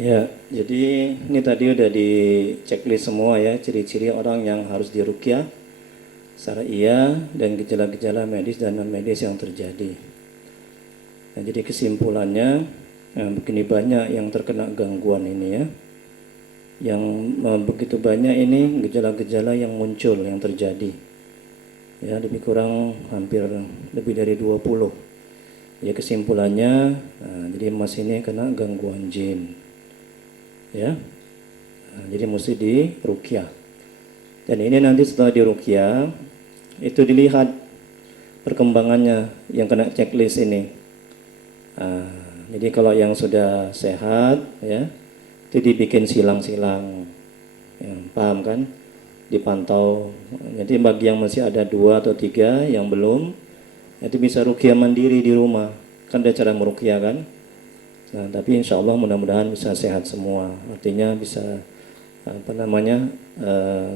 Ya, jadi ini tadi udah di checklist semua ya, ciri-ciri orang yang harus diruqyah syariah dan gejala-gejala medis dan non medis yang terjadi. Nah, jadi kesimpulannya, begini banyak yang terkena gangguan ini ya, yang begitu banyak ini gejala-gejala yang muncul yang terjadi. Ya, lebih kurang hampir lebih dari 20. Ya kesimpulannya, jadi Mas ini kena gangguan jin. Ya. Jadi mesti diruqyah. Dan ini nanti setelah diruqyah itu dilihat perkembangannya yang kena checklist ini. Jadi kalau yang sudah sehat ya itu dibikin silang-silang, ya, paham kan? Dipantau. Jadi bagi yang masih ada 2 atau 3 yang belum, itu bisa ruqyah mandiri di rumah. Kan ada cara meruqyah kan? Nah, tapi insya Allah mudah-mudahan bisa sehat semua. Artinya bisa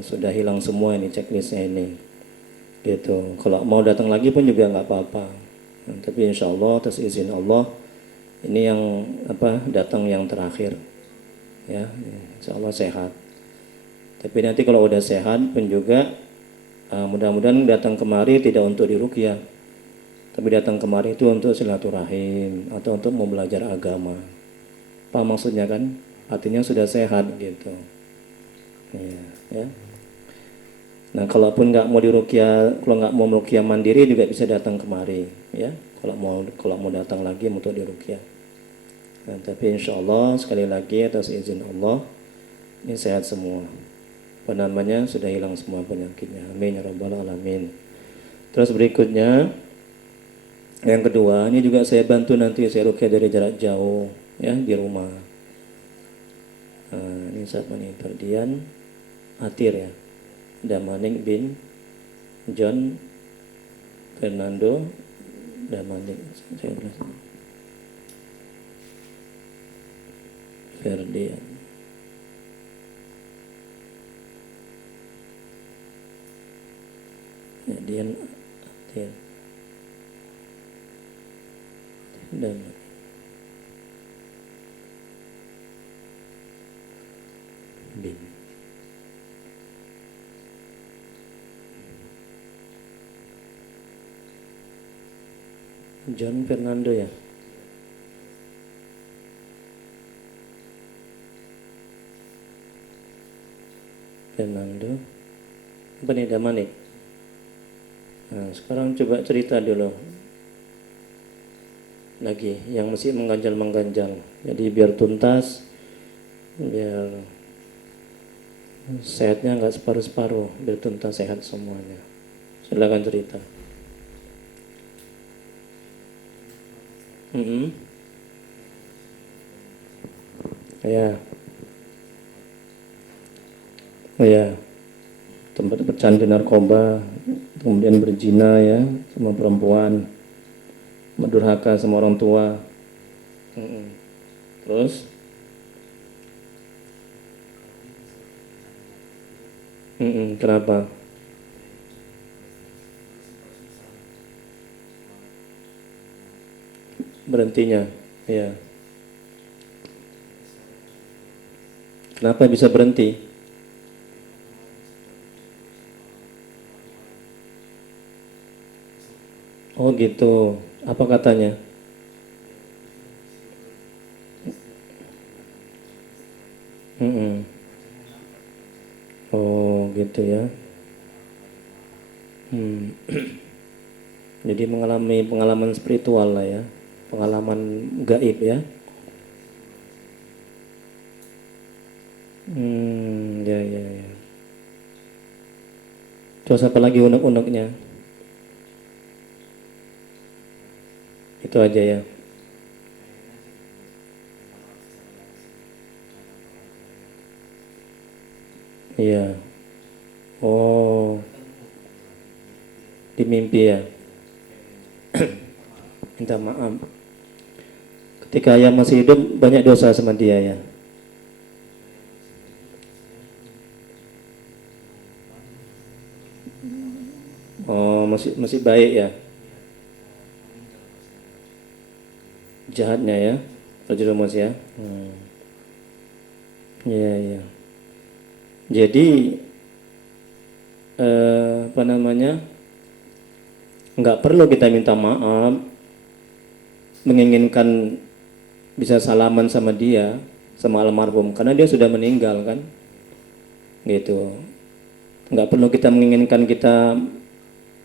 sudah hilang semua ini checklistnya ini. Gitu. Kalau mau datang lagi pun juga nggak apa-apa. Nah, tapi insya Allah atas izin Allah ini yang datang yang terakhir. Ya, insya Allah sehat. Tapi nanti kalau udah sehat pun juga mudah-mudahan datang kemari tidak untuk diruqyah, tapi datang kemari itu untuk silaturahim atau untuk mau belajar agama. Apa maksudnya kan? Artinya sudah sehat gitu. Ya. Nah, kalaupun nggak mau diruqyah, kalau nggak mau meruqyah mandiri juga bisa datang kemari, ya. Kalau mau datang lagi untuk diruqyah. Nah, tapi insya Allah sekali lagi atas izin Allah ini sehat semua. Sudah hilang semua penyakitnya. Amin ya rabbal alamin. Terus berikutnya yang kedua, ini juga saya bantu nanti saya ruqyah dari jarak jauh ya di rumah. Nah, ini saat ini Ferdian Atir ya. Damanik bin John Fernando Damanik. Saya tulis Ferdian. Ya, Dian Atir. Damanik. Bin John Fernando ya. Fernando apa nih Damanik. Nah, sekarang coba cerita dulu lagi yang masih mengganjal-mengganjal. Jadi biar tuntas, biar sehatnya nggak separuh-separuh, biar tuntas sehat semuanya. Silakan cerita. Ya, oh ya, tempat bercandu narkoba, kemudian berzina ya, sama perempuan, durhaka sama orang tua. Terus, kenapa? Berhentinya, ya. Kenapa bisa berhenti? Oh gitu. Apa katanya? Oh gitu ya. Jadi mengalami pengalaman spiritual lah ya, pengalaman gaib ya. Ya ya ya. Terus apa lagi unek-uneknya? Itu aja ya. Iya. Oh, di mimpi ya. Minta maaf. Ketika ayah masih hidup banyak dosa sama dia ya. Oh, masih baik ya. Jahatnya ya. Terjerumus ya. Iya, iya. Jadi apa namanya? Nggak perlu kita minta maaf, menginginkan bisa salaman sama dia, sama almarhum, karena dia sudah meninggal kan, gitu. Nggak perlu kita menginginkan kita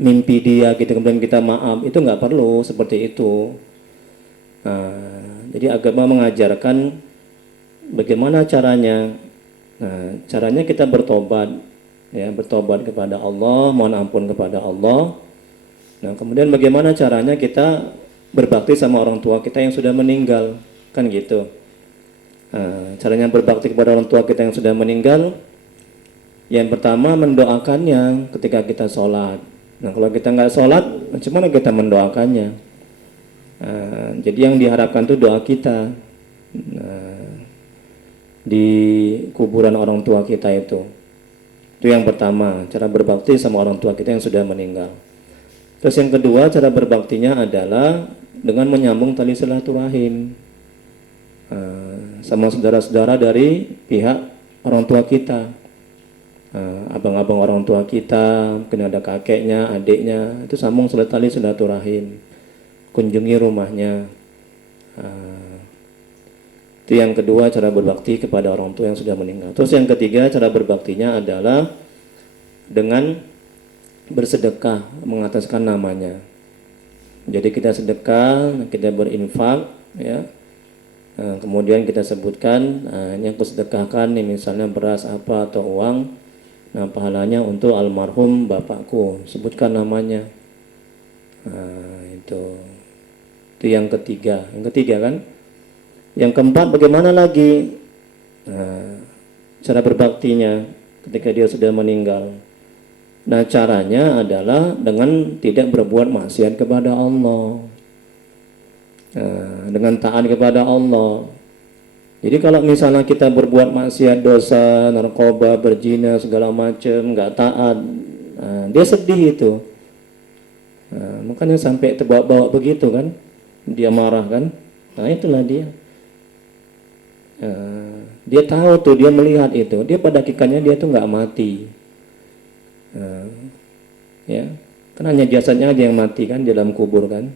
mimpi dia gitu kemudian kita maaf, itu nggak perlu seperti itu. Jadi agama mengajarkan bagaimana caranya. Caranya kita bertobat, ya, bertobat kepada Allah, mohon ampun kepada Allah. Nah, kemudian bagaimana caranya kita berbakti sama orang tua kita yang sudah meninggal, kan gitu. Caranya berbakti kepada orang tua kita yang sudah meninggal, yang pertama mendoakannya ketika kita sholat. Nah, kalau kita nggak sholat, gimana kita mendoakannya? Jadi yang diharapkan itu doa kita di kuburan orang tua kita itu. Itu yang pertama, cara berbakti sama orang tua kita yang sudah meninggal. Terus yang kedua, cara berbaktinya adalah dengan menyambung tali silaturahim sama saudara-saudara dari pihak orang tua kita, abang-abang orang tua kita, mungkin ada kakeknya, adiknya, itu sambung tali silaturahim, kunjungi rumahnya. Itu yang kedua, cara berbakti kepada orang tua yang sudah meninggal. Terus yang ketiga, cara berbaktinya adalah dengan bersedekah, mengataskan namanya. Jadi kita sedekah, kita berinfak, ya. Kemudian kita sebutkan, ini aku sedekahkan nih, misalnya beras apa atau uang. Nah, pahalanya untuk almarhum bapakku, sebutkan namanya. Itu yang ketiga. Yang ketiga kan. Yang keempat, bagaimana lagi cara berbaktinya ketika dia sudah meninggal? Nah, caranya adalah dengan tidak berbuat maksiat kepada Allah, dengan taat kepada Allah. Jadi kalau misalnya kita berbuat maksiat, dosa, narkoba, berzina, segala macam, nggak taat, dia sedih itu. Makanya sampai terbawa-bawa begitu kan, dia marah kan. Nah, itulah dia. Dia tahu tuh, dia melihat itu, dia pada hakikatnya dia tuh nggak mati, ya, kan hanya jasadnya aja yang mati kan di dalam kubur kan,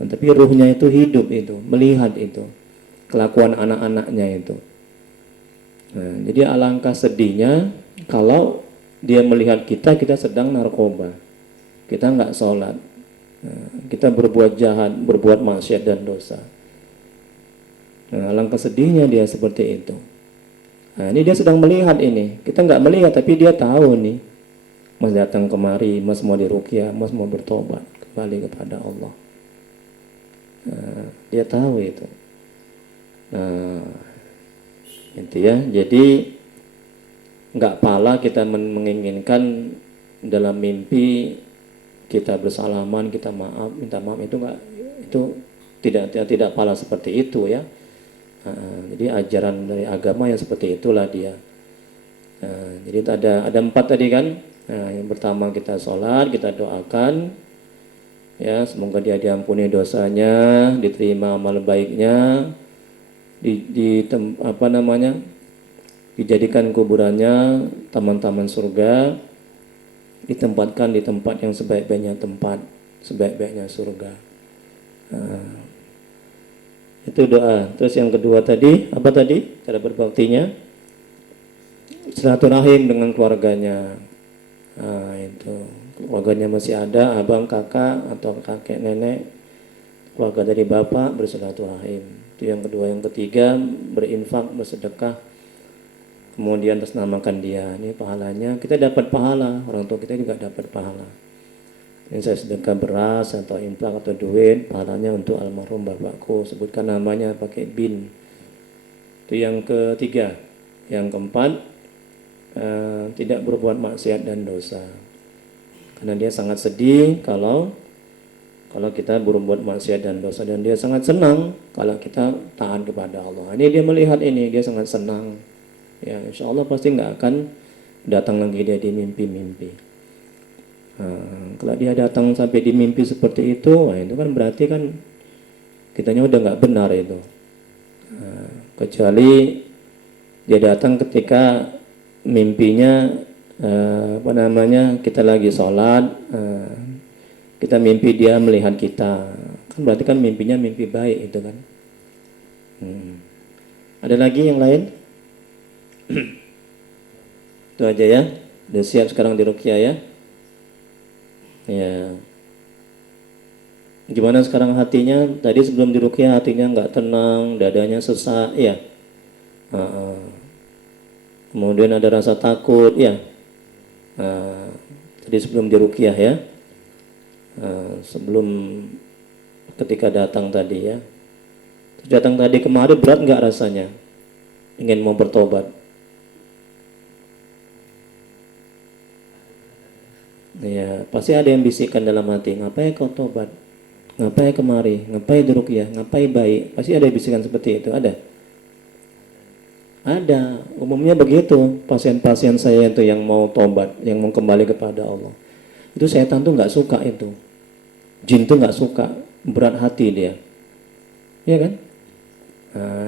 tapi ruhnya itu hidup, itu melihat itu kelakuan anak-anaknya itu. Jadi alangkah sedihnya kalau dia melihat kita sedang narkoba, kita nggak sholat, kita berbuat jahat, berbuat maksiat dan dosa. Nah, alangkah sedihnya dia seperti itu. Nah, ini dia sedang melihat ini. Kita nggak melihat, tapi dia tahu nih. Mas datang kemari, Mas mau diruqyah, Mas mau bertobat kembali kepada Allah. Nah, dia tahu itu. Nah, itu ya. Jadi nggak pala kita menginginkan dalam mimpi kita bersalaman, kita maaf, minta maaf, itu nggak, itu tidak pala seperti itu ya. Jadi ajaran dari agama yang seperti itulah dia. Jadi ada 4 tadi kan. Yang pertama kita sholat, kita doakan, ya semoga dia diampuni dosanya, diterima amal baiknya, dijadikan kuburannya taman-taman surga, ditempatkan di tempat yang sebaik-baiknya tempat, sebaik-baiknya surga. Itu doa. Terus yang kedua tadi, apa tadi? Cara berbaktinya silaturahim dengan keluarganya. Itu keluarganya masih ada, abang, kakak atau kakek, nenek, keluarga dari bapak, bersilaturahim. Itu yang kedua. Yang ketiga, berinfak, bersedekah, kemudian atasnamakan dia. Ini pahalanya, kita dapat pahala, orang tua kita juga dapat pahala. Ini saya sedekah beras atau infak atau duit, pahalanya untuk almarhum bapakku, sebutkan namanya pakai bin. Itu yang ketiga. Yang keempat, tidak berbuat maksiat dan dosa, karena dia sangat sedih kalau kita berbuat maksiat dan dosa, dan dia sangat senang kalau kita taat kepada Allah. Ini dia melihat ini, dia sangat senang, ya insya Allah pasti nggak akan datang lagi dia di mimpi-mimpi. Kalau dia datang sampai di mimpi seperti itu, itu kan berarti kan kitanya udah nggak benar itu. Kecuali Dia datang ketika mimpinya kita lagi sholat, kita mimpi dia melihat kita, kan berarti kan mimpinya mimpi baik itu kan. Ada lagi yang lain? Itu aja ya. Udah siap sekarang diruqyah ya. Ya. Gimana sekarang hatinya? Tadi sebelum diruqyah hatinya nggak tenang, dadanya sesak ya. Kemudian ada rasa takut ya. Tadi sebelum diruqyah ya. Sebelum ketika datang tadi ya. Datang tadi kemari berat nggak rasanya? Ingin mau bertobat? Ya, pasti ada yang bisikan dalam hati, ngapain kau tobat? Ngapain kemari? Ngapain diruqyah? Ngapain baik? Pasti ada bisikan seperti itu, ada? Ada, umumnya begitu. Pasien-pasien saya itu yang mau tobat, yang mau kembali kepada Allah. Itu setan tuh nggak suka itu. Jin tuh nggak suka, berat hati dia. Iya kan?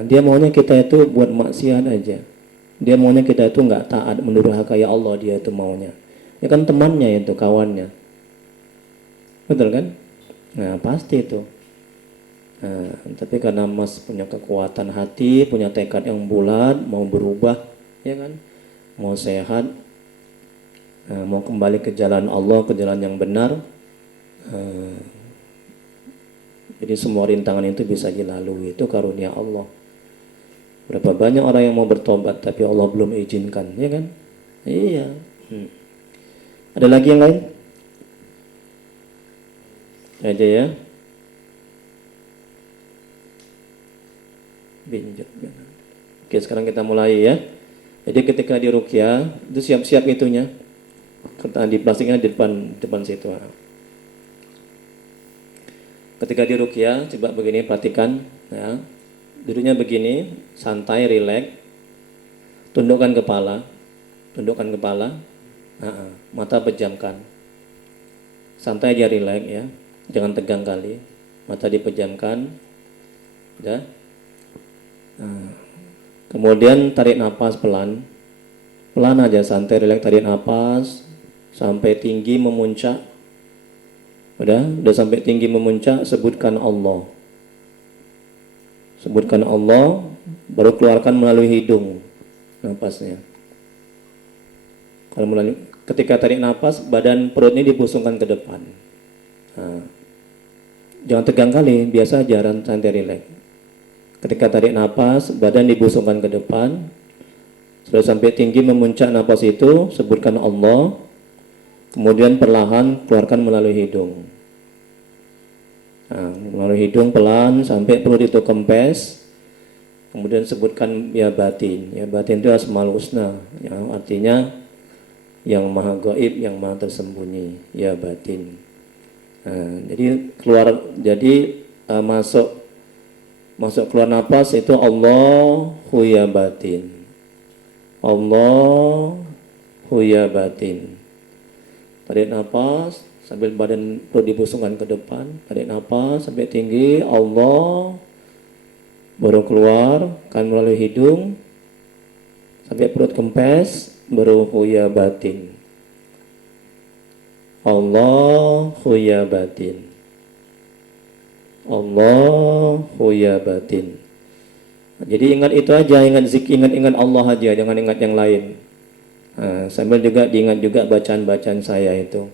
Dia maunya kita itu buat maksiat aja. Dia maunya kita itu nggak taat, mendurhakai Allah, dia itu maunya. Ya kan temannya itu, kawannya. Betul kan? Nah, pasti itu. Tapi karena Mas punya kekuatan hati, punya tekad yang bulat, mau berubah, ya kan? Mau sehat, mau kembali ke jalan Allah, ke jalan yang benar. Jadi semua rintangan itu bisa dilalui, itu karunia Allah. Berapa banyak orang yang mau bertobat tapi Allah belum izinkan, ya kan? Iya. Ada lagi yang lain? Aja ya. Oke, sekarang kita mulai ya. Jadi ketika di ruqyah itu siap-siap itunya. Kertas di plastiknya di depan situ. Ketika di ruqyah, coba begini, perhatikan ya. Duduknya begini, santai, rileks. Tundukkan kepala. Mata pejamkan. Santai aja, rileks ya. Jangan tegang kali. Mata dipejamkan. Ya. Kemudian tarik nafas pelan. Pelan aja, santai, rileks, tarik nafas sampai tinggi memuncak. Udah sampai tinggi memuncak, sebutkan Allah. Sebutkan Allah, baru keluarkan melalui hidung nafasnya. Kalau ketika tarik nafas, badan perut ini dipusungkan ke depan. Jangan tegang kali, biasa aja, santai, rileks. Ketika tarik nafas, badan dibusungkan ke depan. Sudah sampai tinggi memuncak nafas itu, sebutkan Allah. Kemudian perlahan keluarkan melalui hidung. Melalui hidung pelan sampai perut itu kempes. Kemudian sebutkan ya batin. Ya batin itu asmaul husna, ya, artinya yang maha gaib, yang maha tersembunyi. Ya batin. Jadi masuk keluar nafas itu Allahu ya batin. Allahu ya batin. Tarik nafas sambil badan perut dibusungkan ke depan. Tarik nafas sampai tinggi. Allah. Baru keluar kan melalui hidung sampai perut kempes. Baru ya batin. Allahu ya batin. Allahu ya batin. Jadi ingat itu aja, ingat Allah aja, jangan ingat yang lain. Sambil juga diingat juga bacaan-bacaan saya itu.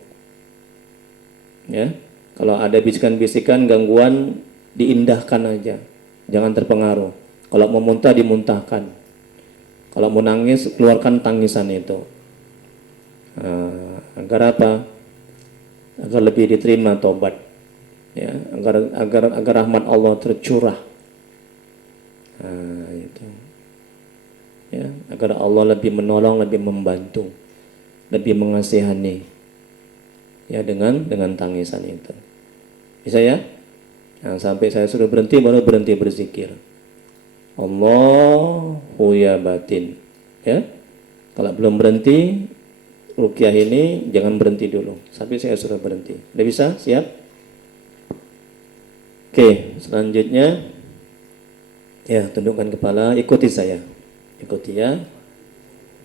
Ya, kalau ada bisikan-bisikan gangguan diindahkan aja, jangan terpengaruh. Kalau mau muntah dimuntahkan. Kalau mau nangis keluarkan tangisan itu. Agar apa? Agar lebih diterima tobat. Ya, agar rahmat Allah tercurah. Itu. Ya, agar Allah lebih menolong, lebih membantu, lebih mengasihani, ya dengan tangisan itu. Bisa ya? Sampai saya suruh berhenti baru berhenti berzikir. Allahu ya batin. Ya. Kalau belum berhenti ruqyah ini jangan berhenti dulu sampai saya suruh berhenti. Udah bisa? Siap? Oke, selanjutnya ya, tundukkan kepala, ikuti saya. Ikuti ya.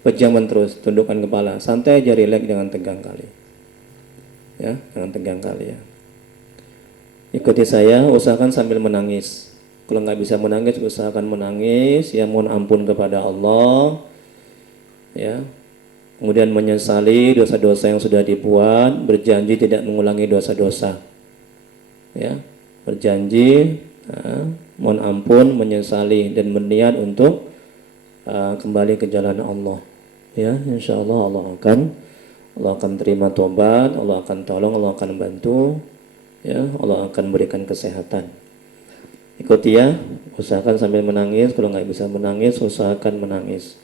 Pejaman terus, tundukkan kepala. Santai aja, rileks, jangan tegang kali. Ya, jangan tegang kali ya. Ikuti saya, usahakan sambil menangis. Kalau nggak bisa menangis, usahakan menangis. Ya, mohon ampun kepada Allah. Ya, kemudian menyesali dosa-dosa yang sudah dibuat, berjanji tidak mengulangi dosa-dosa. Ya, berjanji, mohon ampun, menyesali dan berniat untuk kembali ke jalan Allah. Ya, insya Allah Allah akan terima tobat, Allah akan tolong, Allah akan bantu. Ya, Allah akan berikan kesehatan. Ikuti ya, usahakan sambil menangis. Kalau nggak bisa menangis, usahakan menangis.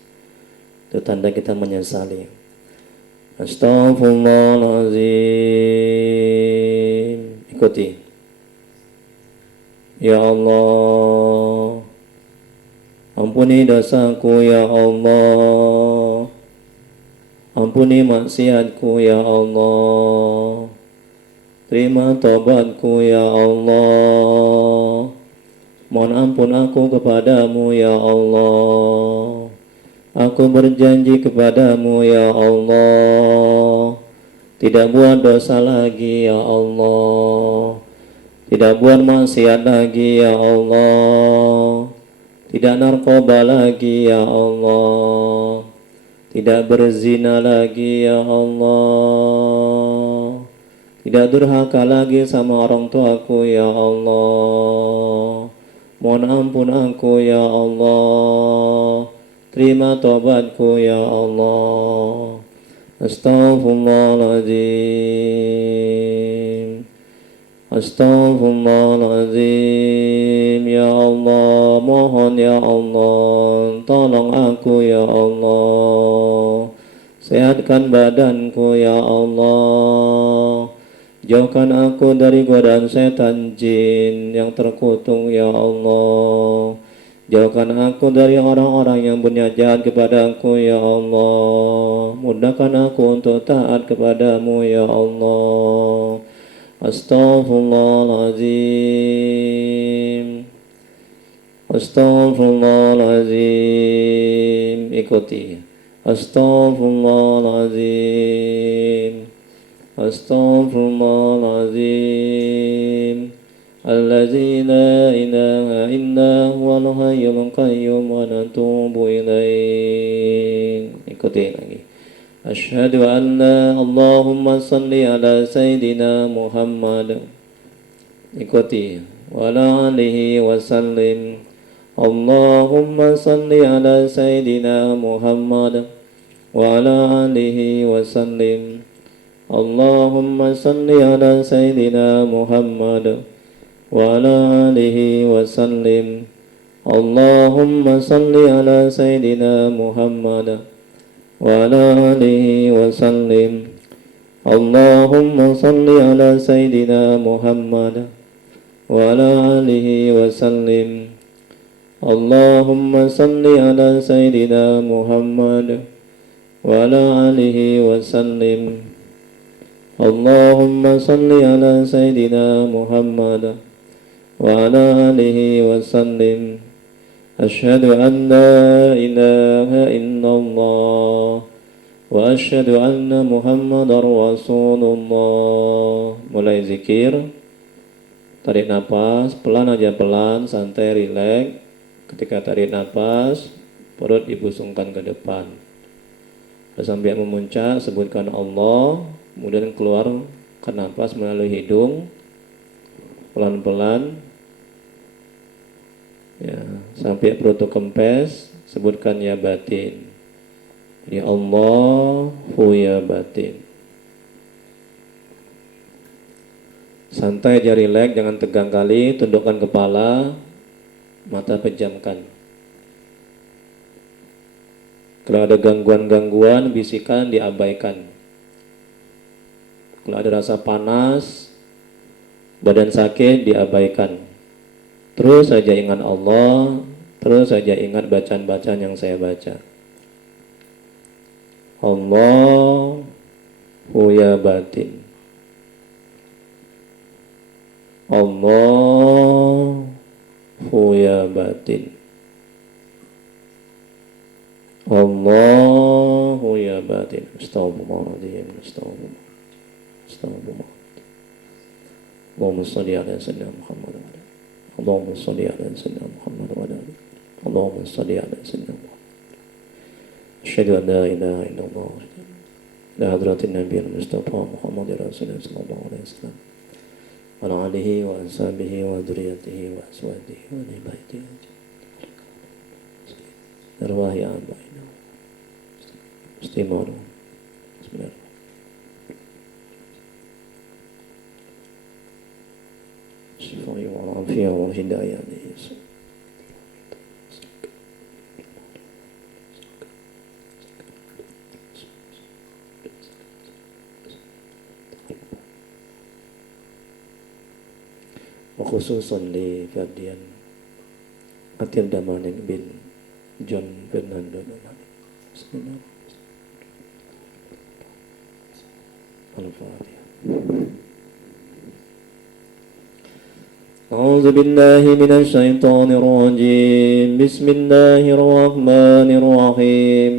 Itu tanda kita menyesali. Astaghfirullahaladzim. Ikuti. Ya Allah, ampuni dosaku ya Allah. Ampuni maksiatku ya Allah. Terima taubatku ya Allah. Mohon ampun aku kepadamu ya Allah. Aku berjanji kepadamu ya Allah, tidak buat dosa lagi ya Allah. Tidak buat maksiat lagi ya Allah. Tidak narkoba lagi ya Allah. Tidak berzina lagi ya Allah. Tidak durhaka lagi sama orang tuaku ya Allah. Mohon ampun aku ya Allah. Terima taubatku ya Allah. Astaghfirullahaladzim. Astaghfirullahaladzim. Ya Allah, mohon ya Allah, tolong aku ya Allah. Sehatkan badanku ya Allah. Jauhkan aku dari godaan setan jin yang terkutuk ya Allah. Jauhkan aku dari orang-orang yang berniat jahat kepadaku ya Allah. Mudahkan aku untuk taat kepadamu ya Allah. Astaghfirullahaladzim. Astaghfirullahaladzim. Ikuti. Astaghfirullahaladzim. Astaghfirullahaladzim. Allazi la ilaha illa huwal hayyul qayyum wa natubu ilaih. Ikuti lagi. Asyhadu an la Allahumma salli ala Sayyidina Muhammad. Ikuti. Wa ala alihi wa sallim. Allahumma salli ala Sayyidina Muhammad. Wa ala alihi wa sallim. Allahumma salli ala Sayyidina Muhammad. Wa ala alihi wa sallim. Allahumma salli ala Sayyidina Muhammad. Wa ala alihi wa sallim. Allahumma salli ala Sayyidina Muhammad. Wa ala alihi wa sallim. Allahumma salli ala Sayyidina Muhammad. Wa ala alihi wa sallim. Allahumma salli ala Sayyidina Muhammad. Wa ala alihi wa sallim. Asyhadu an la ilaha illallah wa asyhadu anna Muhammadar Rasulullah. Mulai zikir. Tarik nafas, pelan aja, pelan, santai, rileks. Ketika tarik nafas, perut dibusungkan ke depan. Sampai memuncak, sebutkan Allah, kemudian keluarkan nafas melalui hidung, pelan-pelan. Ya, sampai perut kempes, sebutkan ya batin. Ya Allahu ya batin. Santai aja, rileks, jangan tegang kali, tundukkan kepala, mata pejamkan. Kalau ada gangguan-gangguan, bisikan diabaikan. Kalau ada rasa panas, badan sakit, diabaikan. Terus saja ingat Allah, terus saja ingat bacaan-bacaan yang saya baca. Allahu ya batin. Allahu ya batin. الرجيم استغفر الله. اللهم صل على سيدنا محمد وعلى آله. اللهم صل على سيدنا محمد وعلى آله. اللهم صل على سيدنا محمد. أشهد أن لا إله إلا الله إلى حضرة النبي المصطفى محمد رسول الله صلى الله عليه وسلم وعلى آله وأصحابه وذريته وأزواجه وأهل بيته أرواح آبائنا استمروا. بسم الله. الشفاء والعافية والهداية ليسوع. Khususan di Ferdian Atil Damanik bin John Fernando Damanik. Bismillah. Al-Fatihah. أعوذ بالله من الشيطان الرجيم. بسم الله الرحمن الرحيم.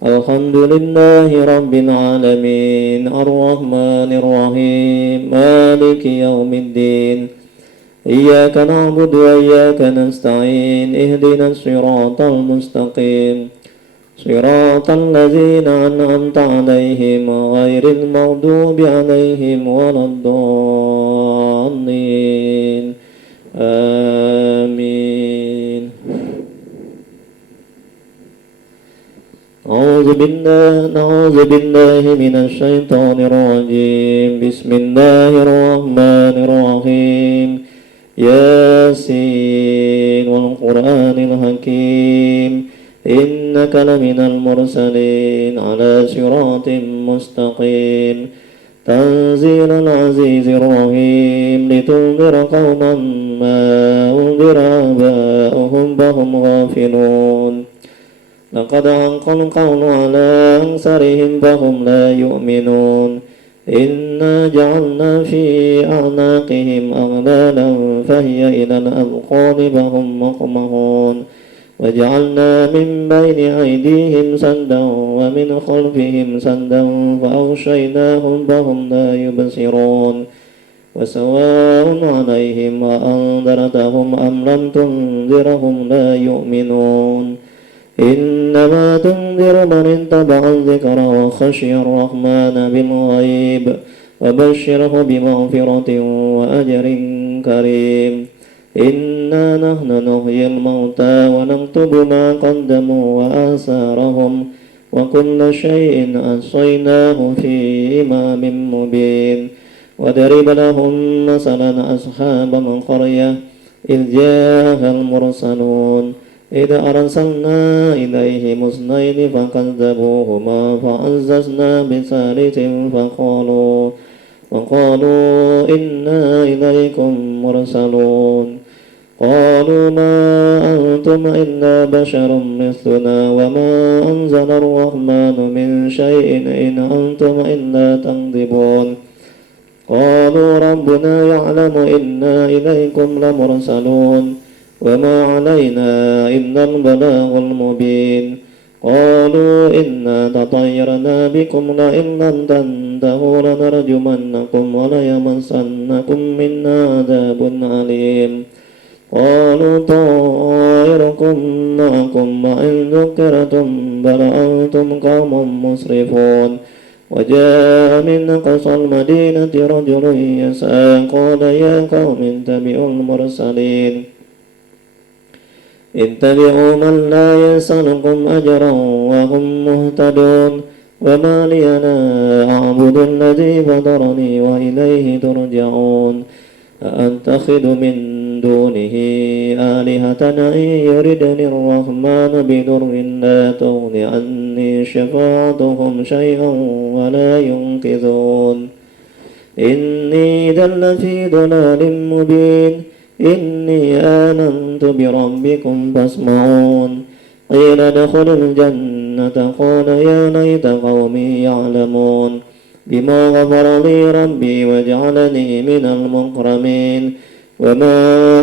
الحمد لله رب العالمين الرحمن الرحيم مالك يوم الدين إياك نعبد وإياك نستعين اهدنا الصراط المستقيم صراط الذين أنعمت عليهم غير المغضوب عليهم ولا الضالين آمين. أعوذ بالله من الشيطان الرجيم. بسم الله الرحمن الرحيم. ياسين والقرآن الحكيم إنك لمن المرسلين على صراط مستقيم تنزيل العزيز الرحيم لتنذر قوما ما أنذر آباؤهم فهم غافلون لقد حق القول على أكثرهم فهم لا يؤمنون إنا جعلنا في أعناقهم أغلالا فهي إلى الأذقان فهم مقمحون وجعلنا من بين أيديهم سدا ومن خلفهم سدا فأغشيناهم فهم لا يبصرون وسواء عليهم أأنذرتهم أم لم تنذرهم لا يؤمنون إنما تنذر من اتبع الذكر وخشي الرحمن بالغيب وبشره بمغفرة وأجر كريم. إنا نحن نحيي الموتى ونكتب ما قدموا وآثارهم وكل شيء أحصيناه في إمام مبين. وضرب لهم مثلا أصحاب القرية إذ جاءها المرسلون إذ أرسلنا إليهم اثنين فكذبوهما فعززنا بثالث فقالوا إنا إليكم مرسلون قالوا ما أنتم إلا بشر مثلنا وما أنزل الرحمن من شيء إن أنتم إلا تكذبون قالوا ربنا يعلم إنا إليكم لمرسلون وما علينا إلا البلاغ المبين قالوا إنا تطيرنا بكم لئن لم تنتهوا لنرجمنكم وليمسنكم منا عذاب أليم قالوا طائركم معكم وإن ذكرتم بل أنتم قوم مسرفون وجاء من أقصى المدينة رجل يسعى قال يا قوم اتبعوا المرسلين اتبعوا من لا يسألكم أجرا وهم مهتدون وما لي لا أعبد الذي فطرني وإليه ترجعون أأتخذ من دونه آلهة إن يردني الرحمن بضر لا تغن عني شفاعتهم شيئا ولا ينقذون إني إذا لفي ضلال مبين إني آمنت بربكم فاسمعون قيل ادخل الجنة قال يا ليت قومي يعلمون بما غفر لي ربي وجعلني من المكرمين وما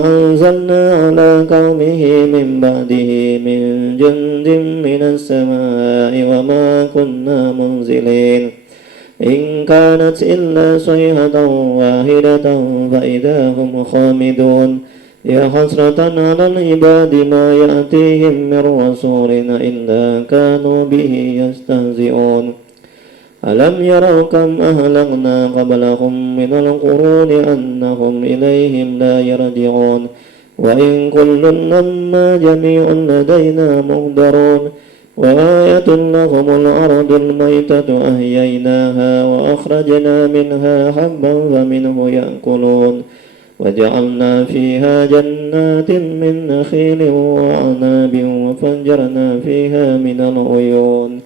أنزلنا على قومه من بعده من جند من السماء وما كنا منزلين إن كانت إلا صيحة واحدة فإذا هم خامدون يا حسرة على العباد ما يأتيهم من رسول إلا كانوا به يستهزئون ألم يروا كم أهلكنا قبلهم من القرون أنهم إليهم لا يرجعون وإن كل لما جميع لدينا مهدرون وآية لهم الأرض الميتة أحييناها وأخرجنا منها حبا فمنه يأكلون وجعلنا فيها جنات من نخيل وأعناب وفجرنا فيها من العيون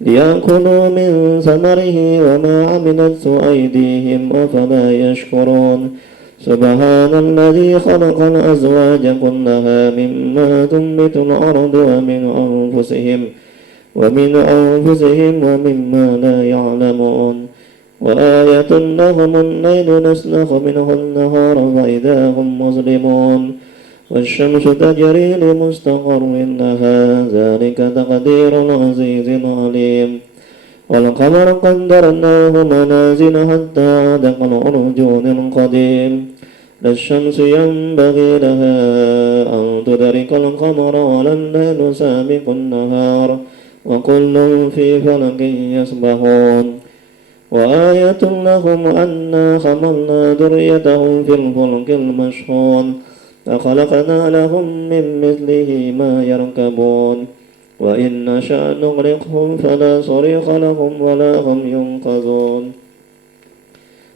ليأكلوا من ثمره وما عملته أيديهم أفلا يشكرون سبحان الذي خلق الأزواج كلها مما تنبت الأرض ومن أنفسهم ومما لا يعلمون وآية لهم الليل نسلخ منه النهار فإذا هم مظلمون والشمس تجري لمستقر لها ذلك تقدير العزيز العليم والقمر قدرناه منازل حتى عاد كالعرجون القديم لا الشمس ينبغي لها أن تدرك القمر ولا الليل سابق النهار وكل في فلك يسبحون وآية لهم أنا حملنا ذريتهم في الفلك المشحون فخلقنا لهم من مثله ما يركبون وإن نشأ نغرقهم فلا صريخ لهم ولا هم ينقذون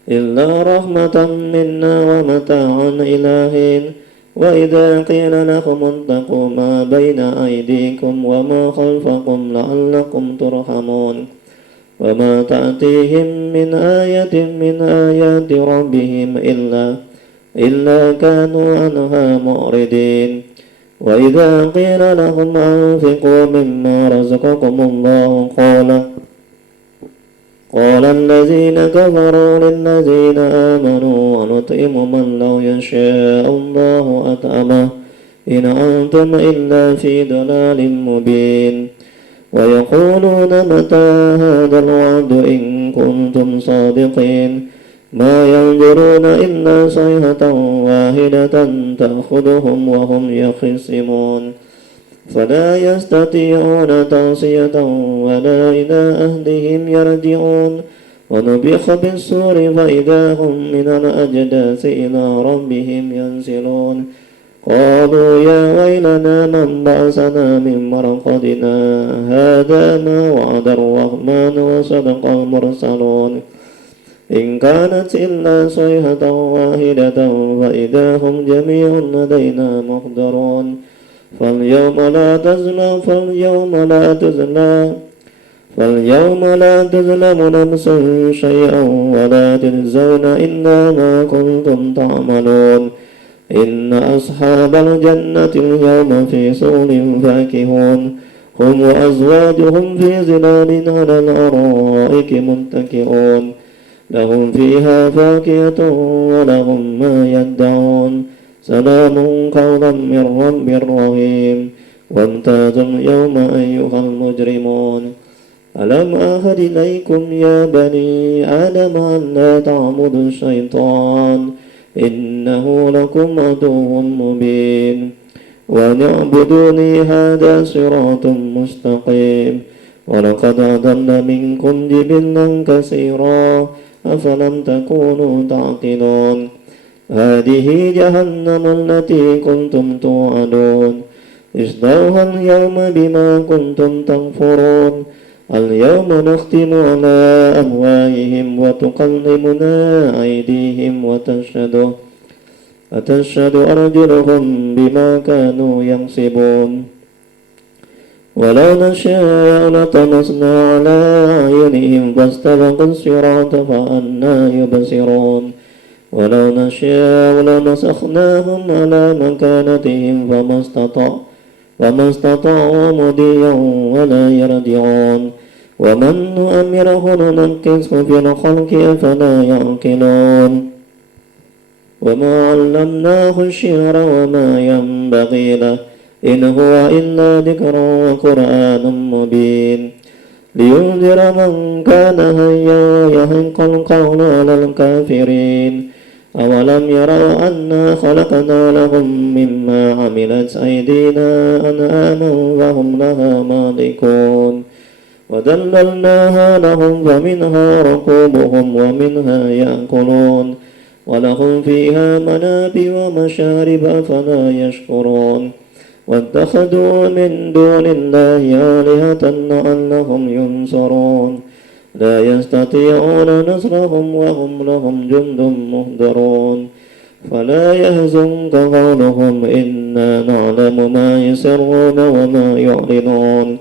إلا رحمة منا ومتاعا إلى حين وإذا قيل لهم اتقوا ما بين أيديكم وما خلفكم لعلكم ترحمون وما تأتيهم من آية من آيات ربهم إلا كانوا عنها معرضين وإذا قيل لهم أنفقوا مما رزقكم الله قال الذين كفروا للذين آمنوا ونطعم من لو يشاء الله أطعمه إن أنتم إلا في ضلال مبين ويقولون متى هذا الوعد إن كنتم صادقين ما ينظرون إلا صيحة واحدة تأخذهم وهم يخصمون فلا يستطيعون توصية ولا إلى أهلهم يرجعون ونبخ بالصور فإذا هم من الأجداث إلى ربهم ينسلون قالوا يا ويلنا من بعثنا من مرقدنا هذا ما وعد الرحمن وصدق المرسلون إن كانت إلا صيحة واحدة فإذا هم جميع لدينا محضرون فاليوم لا تظلم نفس شيئا ولا تجزون إلا ما كنتم تعملون إن أصحاب الجنة اليوم في سرر فاكهون هم وأزواجهم في ظلال على الأرائك متكئون لهم فيها فاكهة ولهم ما يدعون سلام قولا من رب رحيم وامتازوا اليوم أيها المجرمون ألم أعهد إليكم يا بني آدم أن لا تعبدوا الشيطان إنه لكم عدو مبين وأن اعبدوني هذا صراط مستقيم ولقد أضل منكم جبلا كثيرا أفلم تكونوا تعقلون هذه جهنم التي كنتم توعدون اصلوها اليوم بما كنتم تكفرون اليوم نختم على أفواههم وتكلمنا أيديهم وتشهد أرجلهم بما كانوا يكسبون ولو نشاء لطمسنا على أعينهم فاستبقوا الصراط فأنى يبصرون ولو نشاء لمسخناهم على مكانتهم فما استطاعوا مضيا ولا يرجعون ومن نؤمره ننكسه في الخلق أفلا يعقلون وما علمناه الشعر وما ينبغي له إن هو إلا ذكر وقرآن مبين لينذر من كان حيا ويحق القول على الكافرين أولم يروا أنا خلقنا لهم مما عملت أيدينا أنعاما وهم لها مالكون وذللناها لهم فمنها ركوبهم ومنها يأكلون ولهم فيها منابع ومشارب أفلا يشكرون واتخذوا من دون الله آلهة لعلهم ينصرون لا يستطيعون نصرهم وهم لهم جند مهدرون فلا يحزنك قولهم إنا نعلم ما يسرون وما يعلنون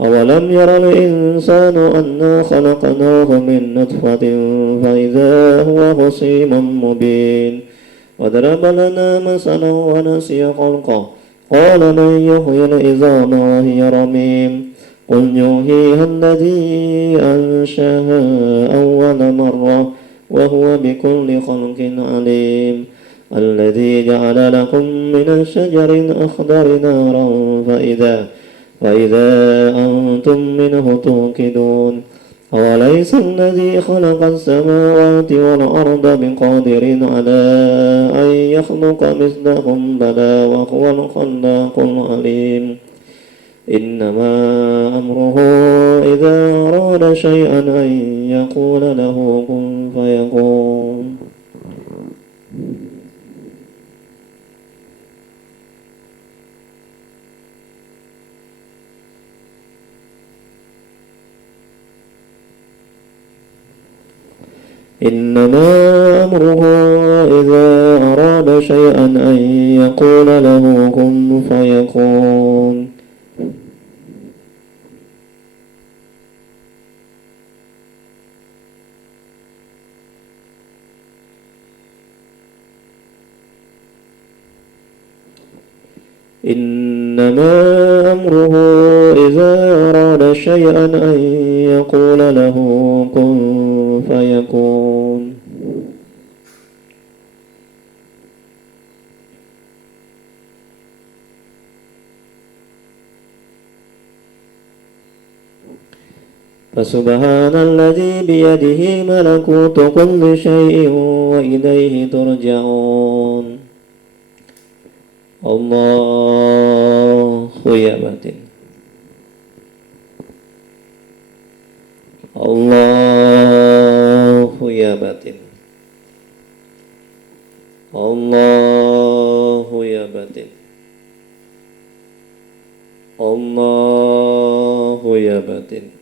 أولم ير الإنسان أنا خلقناه من نطفة فإذا هو خصيم مبين وضرب لنا مثلا ونسي خلقه قال من يحيي العظام وهي رميم قل يحييها الذي أنشأها أول مرة وهو بكل خلق عليم الذي جعل لكم من الشجر الأخضر نارا فإذا أنتم منه توقدون أوليس الذي خلق السماوات والأرض بقادر على أن يخلق مثلهم بلى وهو الخلاق العليم إنما أمره إذا أراد شيئا أن يقول له كن فيكون إنما أمره إذا أراد شيئا أن يقول له كن فيكون إنما أمره إذا أراد شيئا أن يقول له كن فيكون فسبحان الذي بيده ملكوت كل شيء وإليه ترجعون الله يا batin الله يا batin الله يا batin الله يا batin